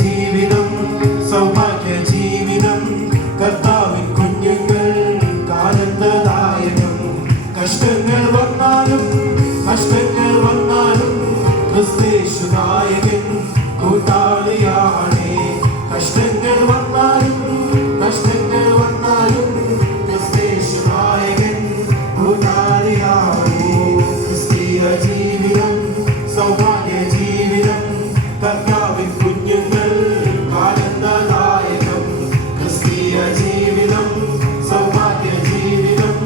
ജീവിതം സൗഭാഗ്യ ജീവിതം കർത്താവിൻ കുഞ്ഞുങ്ങൾ ആനന്ദദായകം. കഷ്ടങ്ങൾ വന്നാലും ക്രിസ്തേശു നായകൻ കൂട്ടാളിയാണേ. കഷ്ടങ്ങൾ വന്നാലും ക്രിസ്തേശു നായകൻ കൂട്ടാളിയാണേ. ക്രിസ്തീയ ജീവിതം സൗഭാഗ്യ ജീവിതം കർത്താവിൻ കുഞ്ഞുങ്ങൾ ആനന്ദദായകം. ക്രിസ്തീയ ജീവിതം സൗഭാഗ്യ ജീവിതം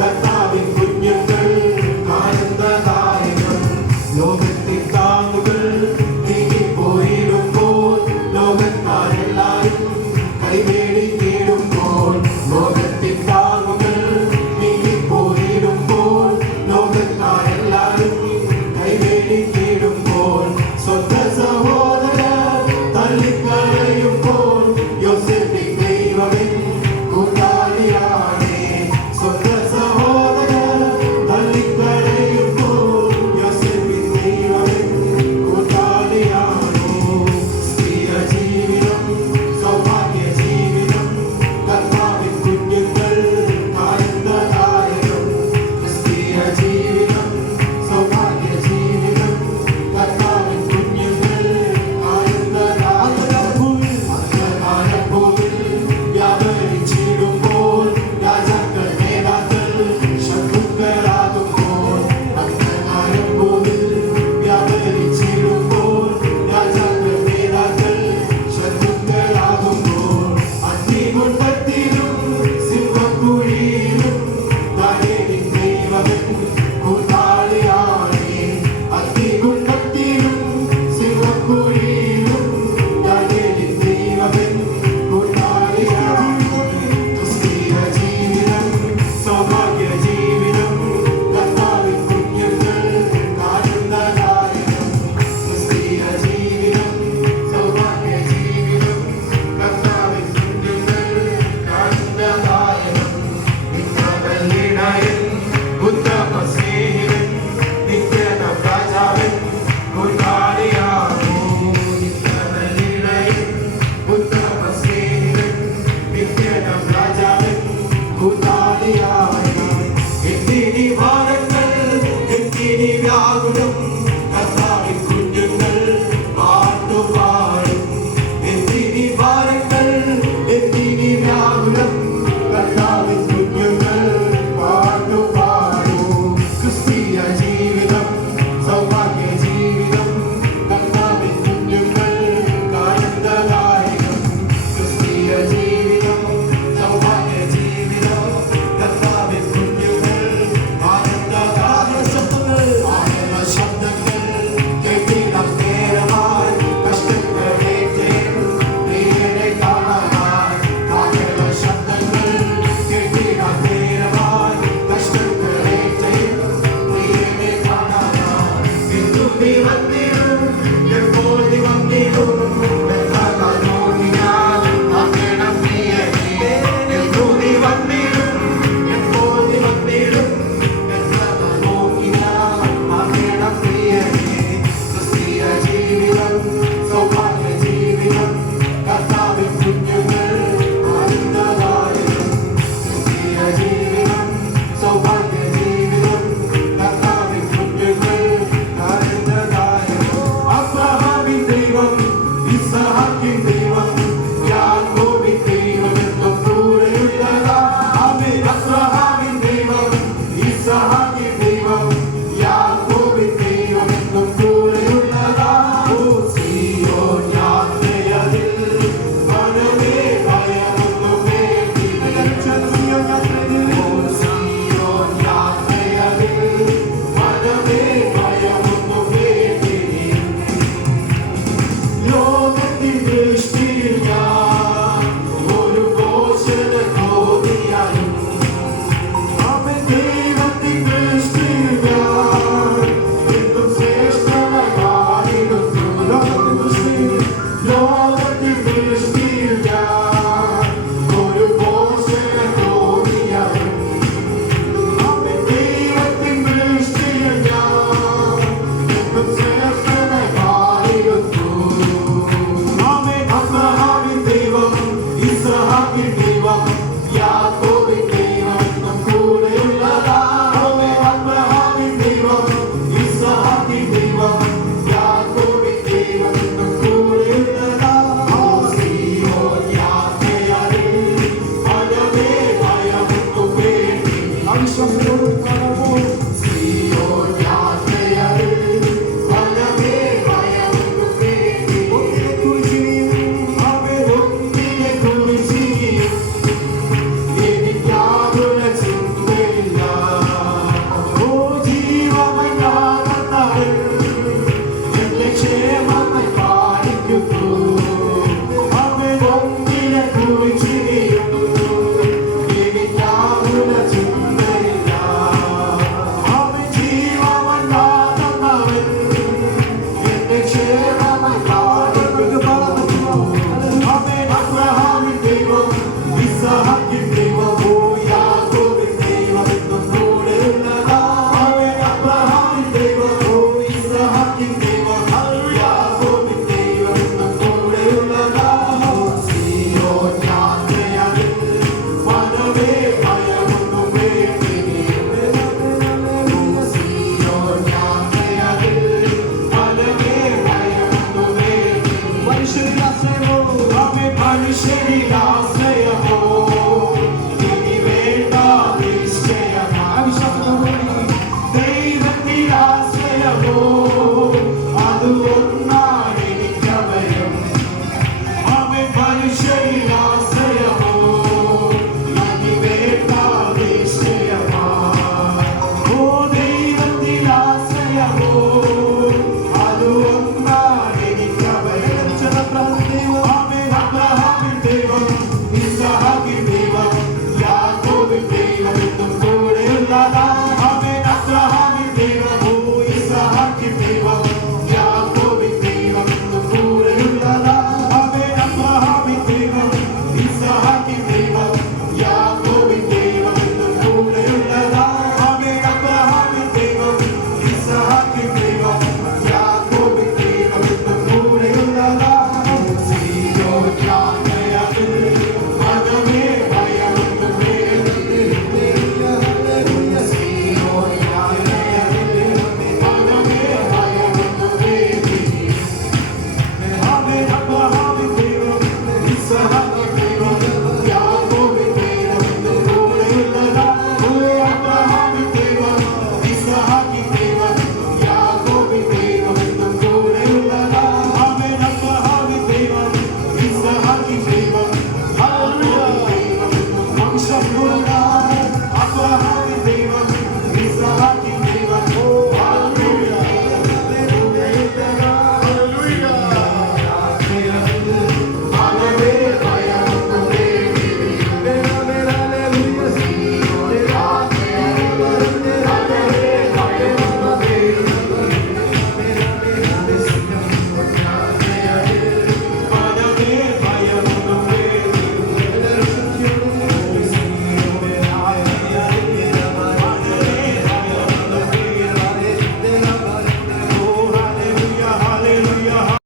കർത്താവിൻ കുഞ്ഞുങ്ങൾ ആനന്ദദായകം. ലോകത്തിൻ താങ്ങുകൾ നീങ്ങിപ്പോയിടുമ്പോൾ ലോകക്കാരെല്ലാരും കൈവേടിക്കിടുമ്പോൾ ലോകത്തിൻ താങ്ങുകൾ നീങ്ങിപ്പോയിടുമ്പോൾ ലോകക്കാരെല്ലാരും കൈവേടിക്കിടുമ്പോൾ സ്വന്തം സഹോദരർ തള്ളിക്കളയുമ്പോൾ യോസേഫിൻ ദൈവമേ കൂട്ടാളിയാണേ. സ്വന്തം സഹോദരർ തള്ളിക്കളയുമ്പോൾ യോസേഫിൻ ദൈവമേ കൂട്ടാളിയാണേ. സ്ത്രീയ ജീവിതം സൗഭാഗ്യ ജീവിതം കർത്താവിൻ കുഞ്ഞുങ്ങൾ ആനന്ദദായകം. ക്രിസ്തീയ ജീവിതം സൗഭാഗ്യ ജീവിതം കർത്താവിൻ കുഞ്ഞുങ്ങൾ ആനന്ദദായകം. വ്യാപരിച്ചിടുമ്പോൾ രാജാക്കൾ നേതാക്കൾ ശത്രുക്കളാകുമ്പോൾ വ്യാപരിച്ചിടുമ്പോൾ രാജാക്കൾ നേതാക്കൾ ശത്രുക്കളാകുമ്പോൾ അഗ്നികുണ്ഡത്തിലും സിംഹക്കുഴിയിലും ദാനിയേലിൻ ദൈവമേ കൂട്ടാളിയാണേ. അഗ്നികുണ്ഡത്തിലും സിംഹക്കുഴിയിലും ദാനിയേലിൻ ദൈവമേ കൂട്ടാളിയാണേ. ക്രിസ്തീയ ജീവിതം സൗഭാഗ്യ ജീവിതം കർത്താവിൻ കുഞ്ഞുങ്ങൾ ആനന്ദദായകം. ക്രിസ്തീയ ജീവിതം സൗഭാഗ്യ ജീവിതം കർത്താവിൻ കുഞ്ഞുങ്ങൾ ആനന്ദദായകം. നിത്യബലിയിടയൻ ഉത്തമ സ്നേഹിതൻ നിത്യനം രാജാവൻ കൂട്ടാളിയാകും. നിത്യബലിയിടയൻ ഉത്തമ സ്നേഹിതൻ നിത്യനം രാജാവൻ കൂട്ടാളിയാകും. എന്തിനി ഭാരങ്ങൾ എന്തിനി വ്യാകുലം കർത്താവിൻ കുഞ്ഞുങ്ങൾ പാട്ടുപാടും. എന്തിനി ഭാരങ്ങൾ എന്തിനി വ്യാകുലം കർത്താവിൻ കുഞ്ഞുങ്ങൾ പാട്ടുപാടും. ക്രിസ്തീയ ജീവിതം സൗഭാഗ്യ ജീവിതം കർത്താവിൻ കുഞ്ഞുങ്ങൾ ആനന്ദദായകം. ക്രിസ്തീയ ജീവിതം സൗഭാഗ്യ ജീവിതം കർത്താവിൻ കുഞ്ഞുങ്ങൾ ആനന്ദദായകം. ശബ്ദങ്ങൾ കേട്ടിടാം നേരമായി കഷ്ടങ്ങളേറ്റേ പ്രിയനെ കാണാനായി. കാഹള ശബ്ദങ്ങൾ കേട്ടിടാം നേരമായി കഷ്ടങ്ങളേറ്റേ പ്രിയനെ കാണാനായി.